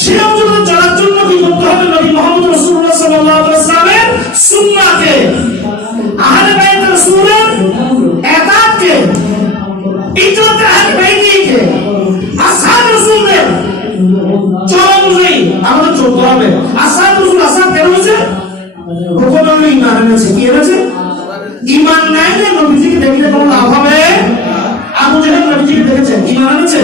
সে অনুযায়ী চলার জন্য কি করতে হবে? নবী মুহাম্মদ রাসূলুল্লাহ সাল্লাল্লাহু আলাইহি ওয়াসাল্লামের সুন্নাহকে, আহলে বাইত রাসূলের এতাতকে, ইজ্জত আহলে বাইতকে, আসহাব রাসূলের চলা অনুযায়ী আমাদের চলতে হবে। আসহাব রাসূল আসহাব কেন হয়েছে? প্রথমে হলো ঈমান এনেছে। কি এনেছে? ঈমান নাই যে নবীজিকে দেখলে কোনো লাভ হবে? আবু জাহেল নবীজিকে দেখেছে, ঈমান এনেছে?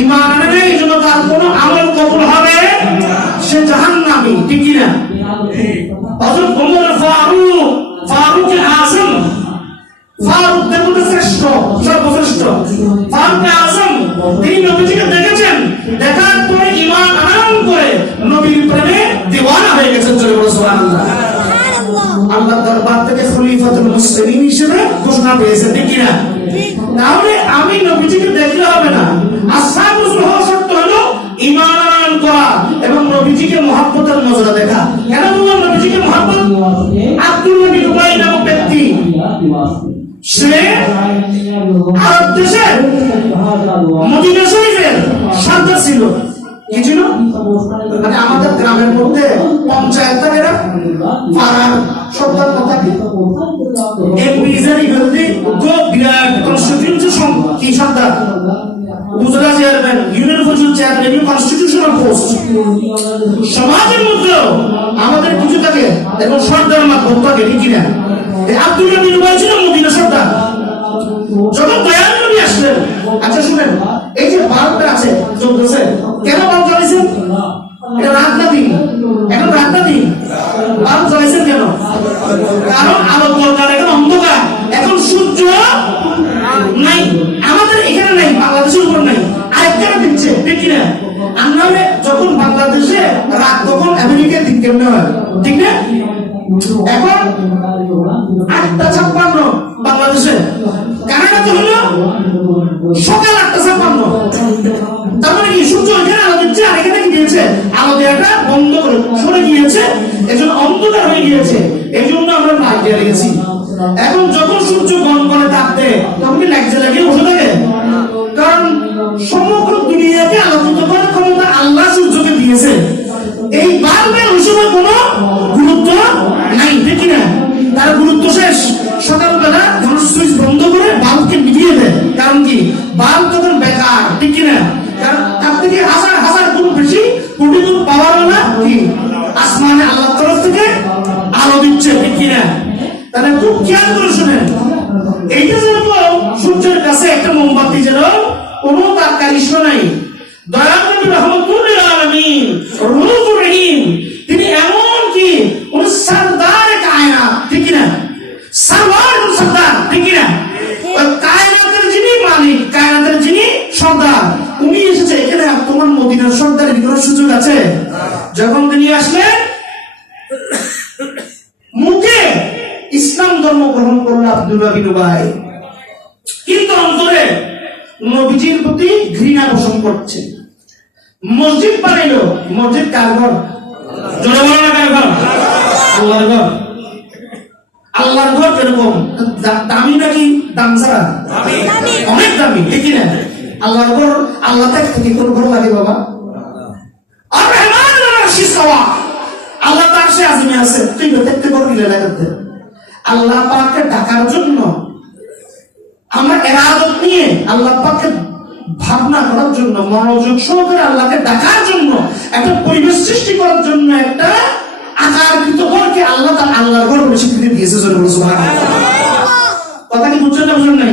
ঈমান আনে নাই, এই জন্য তার কোনো আমল কবুল হবে, সে জাহান্নামী। ঠিক কি না? হযরত ওমর ফারুক আযম, ফারুক দেবতা শ্রেষ্ঠ, সর্বশ্রেষ্ঠ ফারুক আযম, তিনি নবীজিকে দেখেছেন, দেখার পরে ঈমান আনয়ন করে নবীর প্রেমে দিওয়ানা হয়ে গেছেন। সুবহানাল্লাহ। আল্লাহ দরবার থেকে খলিফাতুল মুসলিমিন হিসেবে ঘোষণা পেয়েছেন। ঠিক কি না? তাহলে আমি নবীজিকে দেখলে হবে না, আসহাব রাসূল হওয়া শর্ত হলো ঈমান আনয়ন করা এবং নবীজিকে মহব্বতের নজরে দেখা। কেন বললাম নবীজিকে মহব্বত? আব্দুল্লাহ বিন উবাই নামক ব্যক্তি, সে আরব দেশের মদিনা শরীফের সর্দার ছিল। কি ছিল? মানে আমাদের গ্রামের মধ্যে পঞ্চায়েত থাকে না, পাড়ার সর্দার কথা এমপিজারি গলদি গো বিরাট কনস্টিটিউশন কি সর্দার, উপজেলা চেয়ারম্যান, ইউনিয়ন পরিষদ চেয়ারম্যান, এগুলো কনস্টিটিউশনাল পোস্ট। সমাজের মধ্যে আমাদের কিছু থাকে এবং সর্দার মাধ্যম থাকে। ঠিক কিনা? এই আব্দুল্লাহ বিন উবাই ছিল মদিনা সর্দার। যখন দয়াল নবী আসলেন, আচ্ছা শুনেন, এই যে বাল্বটা আছে চলতেছে, কেন বাল্ব জ্বালাইছেন? এটা রাত না দিন? এখন রাত না দিন? বাল্ব জ্বালাইছেন কেন? কারণ আলো দরকার, এখন অন্ধকার, এখন সূর্য নাই, আমাদের এখানে নাই, বাংলাদেশের উপর নাই, আরেকখানে দিচ্ছে। ঠিক কিনা? আমরা যখন বাংলাদেশে রাত, তখন আমেরিকার দিন কেমনে হয়? ঠিক না? এখন 8:56 বাংলাদেশে, কানাডাতে হলো সকাল 8:56। তার মানে কি সূর্য এখানে আলো দিচ্ছে আর এখানে কি দিয়েছে? আলো দেওয়াটা বন্ধ করে সরে গিয়েছে, এজন্য অন্ধকার হয়ে গিয়েছে, এই জন্য আমরা লাইট দিয়ে রেখেছি। এখন যখন সূর্য গনগনে তাপ দেয়, তখন কি লাইট জ্বালিয়ে বসে থাকে? কারণ সমগ্র দুনিয়াকে আলোকিত করার ক্ষমতা আল্লাহ সূর্যকে দিয়েছে। এই বাল্বের ওই সময় কোনো গুরুত্ব নাই। ঠিক না? তার গুরুত্ব শেষ। সকালবেলা যখন সুইচ বন্ধ করে বাল্বকে নিভিয়ে দেয়, কারণ কি? বাল্ব তখন বেকার। ঠিক না? কারণ তার থেকে হাজার হাজার গুণ বেশি কোটিগুণ পাওয়ার না কি আসমানে আল্লাহর তরফ থেকে আলো দিচ্ছে। ঠিক না? তাহলে খুব খেয়াল করে শুনেন, এইটা যেরকম সূর্যের কাছে একটা মোমবাতি, যেন কোনো তার কারিশমা নাই। দয়াল নবী রাহমাতুল আলামিন রউফুর রহিম, তিনি এমন কি উনি সরদারে কায়নাত। ঠিক না? সরওয়ার সরদার। ঠিক না? কায়নাতের যিনি মালিক, কায়নাতের যিনি সরদার, উনি এসেছে এখানে। তোমার মদিনার সরদারের কোনো সুযোগ আছে? যখন তিনি আসলেন, মুখে ইসলাম ধর্ম গ্রহণ করল আব্দুল্লাহ বিন উবাই, কিন্তু অন্তরে নবীজির প্রতি ঘৃণা পোষণ করছে। মসজিদ বানাইলো, মসজিদ কার ঘর? জোরে বলো না, কার ঘর? আল্লাহর ঘর। আল্লাহর ঘর কিরকম দামি নাকি দাম ছাড়া? অনেক দামি। ঠিক না? আল্লাহর ঘর, আল্লাহ থেকে কোন ঘর লাগে বাবা? আর রহমান আরশি সাওয়া, আল্লাহ তার সে আযমে আছে। তুই দেখতে বড় দিলে লাগাতে আল্লাহ পাককে ডাকার জন্য আমরা ইরাদত নিয়ে আল্লাহ পাককে ভাবনা করার জন্য, মনোযোগ সহকারে আল্লাহকে ডাকার জন্য, একটা পরিবেশ সৃষ্টি করার জন্য একটা আকারকৃত ঘরকে আল্লাহ তার আল্লাহর ঘর বলে স্বীকৃতি দিয়েছে। সুবহানাল্লাহ। কথা কি বুঝছেন না বুঝেন নাই?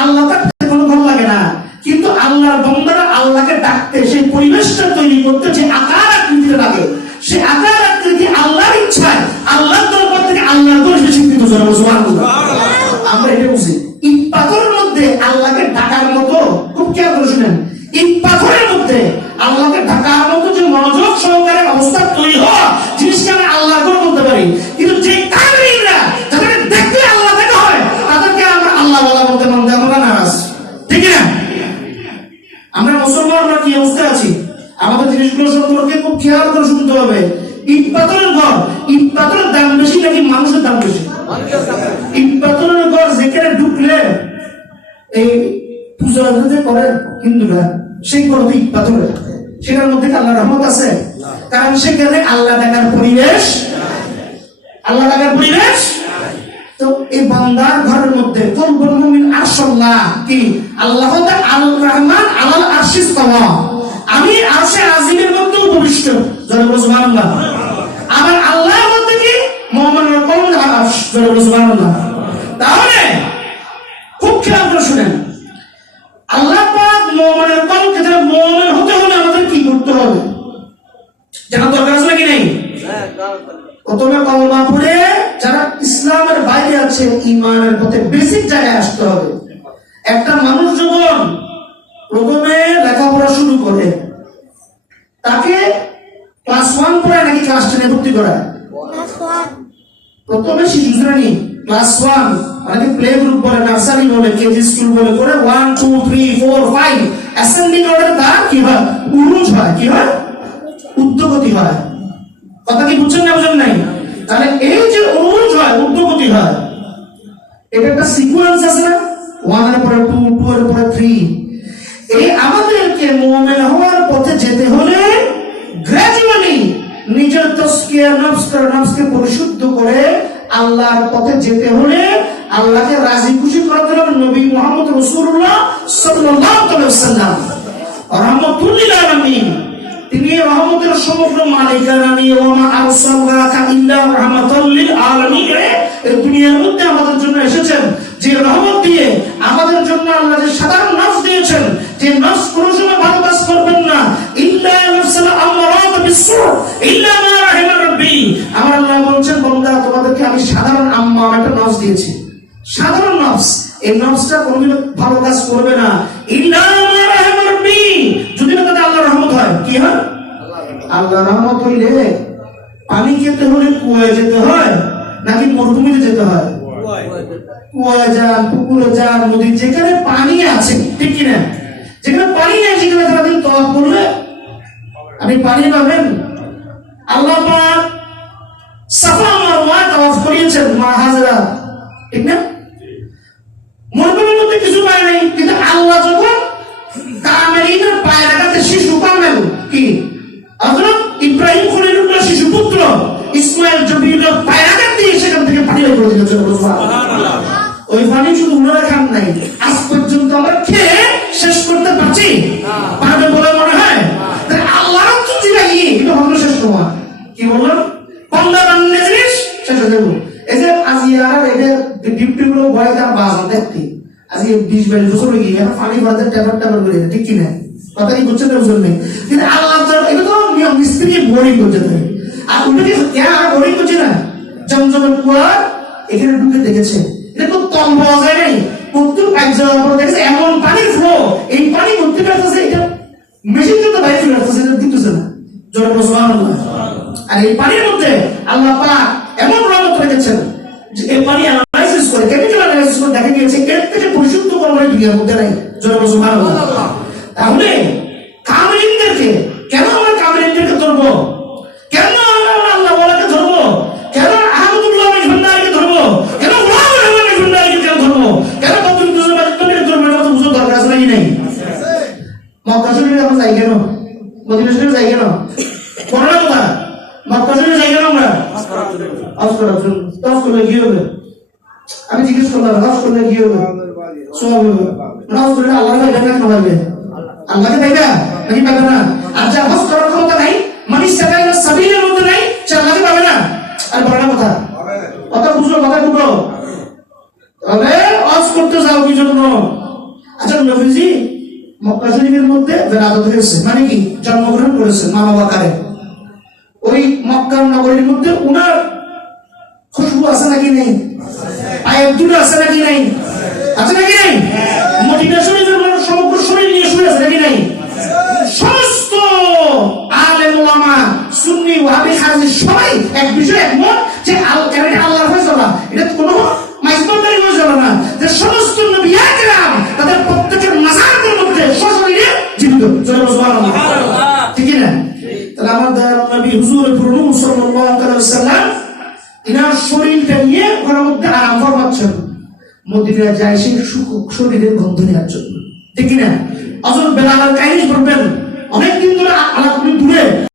আল্লাহ তার কোনো ঘর লাগে না, কিন্তু আল্লাহর বান্দারা আল্লাহকে ডাকতে, সেই পরিবেশটা তৈরি করতে যে আকার আকৃতিতে লাগে, সেই আকার আকৃতি আল্লাহর ইচ্ছায় আল্লাহর দরবার থেকে আল্লাহর ঘর স্বীকৃত। সুবহানাল্লাহ। আমরা এটা বুঝি। ইট পাথরের মধ্যে আল্লাহকে ডাকার মতো, খুব খেয়াল করে শুনেন, ইট পাথরের মধ্যে আল্লাহকে ডাকার মতো যে মনোযোগ সহকারে অবস্থা তৈরি হওয়া জিনিসকে আমরা আল্লাহর ঘর বলতে পারি। কিন্তু যে কাফিররা যাদের দেখতে আল্লাহ দেখা হয়, তাদেরকে আমরা আল্লাহ বলা বলতে মনে আমরা নারাজ। ঠিক না? আমরা মুসলমানরা কি অবস্থায় আছি? আমাদের জিনিসগুলো সম্পর্কে খুব খেয়াল করে শুনতে হবে। ইট পাথরের ঘর, ইট পাথরের দাম বেশি নাকি মানুষের দাম বেশি? ইট পাথরের ঘর যেখানে ঢুকলে এই পূজা করেন হিন্দুরা, সেই ঘর ইট পাথরের, সেটার মধ্যে কি আল্লাহর রহমত আছে? কারণ সেখানে আল্লাহ দেখার পরিবেশ, আল্লাহ দেখার পরিবেশ। তো এই বান্দার ঘরের মধ্যে কলবুল মুমিন আরশাল্লাহ কি আল্লাহ আল রহমান আলাল আরশিস তাওয়া, আমি আরশে আজিমের মধ্যে উপবিষ্ট, জোরে বলো সুবহানাল্লাহ। আবার আল্লাহর মধ্যে কি মুমিনের কলব আরশ, জোরে বলো সুবহানাল্লাহ। তাহলে খুব খেয়াল করে শুনেন, আল্লাহ পাক মুমিনের কলবকে যারা মুমিন হতে হলে আমাদের কি করতে হবে জানা দরকার আছে নাকি নেই? প্রথমে কলমা পড়ে যারা ইসলামের বাইরে আছে ঈমানের পথে বেসিক জায়গায় আসতে হবে। একটা মানুষ যখন প্রথমে লেখাপড়া শুরু করে তাকে ক্লাস 1 পড়ে নাকি ক্লাস 10 এ ভর্তি করায়? প্রথমে শিশু শ্রেণী ক্লাস 1 মানে প্লে গ্রুপ বলে, নার্সারি বলে, কেজি স্কুল বলে করে 1 2 3 4 5 অ্যাসেন্ডিং অর্ডার তার কি হয়? উরুজ হয়। কি হয়? উদ্যোগতি হয়। কথা কি বুঝছেন না বুঝেন নাই? তাহলে এই যে উরুজ হয়, উদ্যোগতি হয়, এটা একটা সিকোয়েন্স আছে না? 1 এর পরে 2, 2 এর পরে 3। এই আমাদেরকে মুমিন হওয়ার পথে যেতে হলে গ্র্যাজুয়ালি নিজের তাজকিয়া নফসকে পরিশুদ্ধ করে আল্লাহর পথে যেতে হলে, আল্লাহকে রাজি খুশি করাতে হলে নবী মুহাম্মদ রাসূলুল্লাহ সাল্লাল্লাহু আলাইহি ওয়াসাল্লাম রাহমাতুল লিল আলামিন, তিনি রহমতের সমগ্র মালিকানা নিয়ে ওমা আরসালনাকা ইল্লা রাহমাতাল লিল আলামিন, এই দুনিয়ার মধ্যে আমাদের জন্য এসেছেন। যে রহমত দিয়ে আমাদের জন্য আল্লাহ যে সাধারণ নফস দিয়েছেন, যে নফস কোনো সময় ভালো কাজ করবেন না, ইল্লা নাফসাল আমারাত বিসসু ইল্লা মা রাহিমা রাব্বি, আমার আল্লাহ বলছেন বান্দা তোমাদেরকে আমি সাধারণ আম্মা একটা নফস দিয়েছি, সাধারণ নফস। এই নফসটা কোনোদিন ভালো কাজ করবে না ইল্লা মা রাহিমা রাব্বি, যদি না তাতে আল্লাহর রহমত হয়। কি হয়? আল্লাহর রহমত হইলে পানি খেতে হলে কুয়ায় যেতে হয় নাকি মরুভূমিতে যেতে হয়? কুয়ায় যান, পুকুরে যান, নদী, যেখানে পানি আছে, ঠিক কিনা? যেখানে পানি নেই সেখানে সারাদিন তওয়াফ করলে আপনি পানি পাবেন। আল্লাহ পাক সাফা মারওয়া তওয়াফ করিয়েছেন মা হাজরা, ঠিক না? মরুভূমির মধ্যে কিছু পায় নাই, কিন্তু আল্লাহ যখন কামেলিনের পায়ে রাখাতে শিশু কামেল কি হযরত ইব্রাহিম খলিলুল্লাহ শিশু পুত্র ইসমাইল জবিরের পায়ে রাখাতে দিয়ে সেখান থেকে পানি বের করে দিয়েছেন। সুবহানাল্লাহ। ওই পানি শুধু উনারা খান নাই, আজ পর্যন্ত আমরা খেয়ে শেষ করতে পারছি পারবে বলে মনে হয়? তাই আল্লাহর তো দিলাই এটা হলো শেষ তোমার। কি বললাম? বান্দা বান্না জিনিস শেষ হয়ে যাবে। এই যে আজিয়ার এটা ডিউটি গুলো ভয় দা বাজার দেখতে আজকে 20-22 বছর হয়ে গিয়ে পানি ভরতে ট্যাপার করে, ঠিক কি না? কথা কি বুঝছেন না বুঝছেন না? কিন্তু আল্লাহ এটা তো নিয়ম, মিস্ত্রি বোরিং করছে তাই। আর উনি কি বোরিং করছে না? জমজমের কুয়া এখানে ঢুকে দেখেছে, এটা তো তল পাওয়া যায় নাই, প্রত্যেক এক জায়গার উপর দেখেছে এমন পানির ফ্লো, এই পানি করতে পারতেছে, এটা মেশিন তো বাইরে চলে আসতেছে, এটা দিতেছে না। জোরে বলো সুবহানাল্লাহ। আর এই পানির মধ্যে আল্লাহ পাক এমন রহমত রেখেছেন যে এই পানি অ্যানালাইসিস করে, কেমিক্যাল অ্যানালাইসিস করে দেখা গিয়েছে এর থেকে পরিশুদ্ধ কোনো দুনিয়ার মধ্যে নাই। জোরে বলো সুবহানাল্লাহ। তাহলে কামেলিনদেরকে কেন আমরা কামেলিনদেরকে ধরবো? কেন আমরা আল্লাহ ওয়ালাকে ধরবো? কেন আহমদুল্লাহ ভান্ডারীকে ধরবো? কেন ওলামা রহমানের ভান্ডারীকে কেন ধরবো? কেন বদরুল মুজাহিদকে ধরবো? এটা তো বুঝতে দরকার আছে নাকি নাই? মক্কা শরীফে আমরা যাই কেন? মদিনা শরীফে যাই কেন? করোনা কথা মক্কা শরীফে যাই কেন আমরা? হজ করার জন্য। হজ করলে কি হবে? আমি জিজ্ঞেস করলাম হজ করলে কি হবে? সব হবে। হজ করলে আল্লাহকে পাইবে না পাইবে? আল্লাহকে পাইবে নাকি পাইবে না? আর যা হজ করার ক্ষমতা নাই, মানিস সাকাইনা সাবিলের মধ্যে নাই, সে আল্লাহকে পাবে না। আর বড় কথা কথা বুঝলো, কথা বুঝলো। তবে হজ করতে যাও কি জন্য? আচ্ছা নবীজি মক্কা শরীফের মধ্যে বেরাদত হয়েছে, মানে কি জন্মগ্রহণ করেছেন মানব আকারে। ওই মক্কার নগরীর মধ্যে উনার খুশবু আছে নাকি নেই? পায়ের ধুলো আছে নাকি নাই? আছে নাকি নাই? মদিনা শরীফের মানুষ সমগ্র শরীর নিয়ে শুয়ে আছে নাকি নাই? সমস্ত আলেম ওলামা সুন্নি ওয়াহাবি খারজি সবাই এক বিষয়ে একমত যে আল্লাহর ফয়সালা, এটা কোনো মাইজবান্দারি ফয়সালা না, যে সমস্ত নবিয়া কেরাম তাদের প্রত্যেকের মাজারের মধ্যে সশরীরে জীবিত। সুবহানাল্লাহ। ঠিক না? তাহলে আমাদের নবী হুজুর প্রভু সাল্লাল্লাহু আলাইহি ওয়াসাল্লাম ইনার শরীরটা নিয়ে ওখানের মধ্যে আরাম ফরমাচ্ছেন, মদিনায় যায় সেই শরীরের গন্ধ নেওয়ার জন্য, ঠিক না? হযরত বেলালের কাহিনী পড়বেন, অনেকদিন ধরে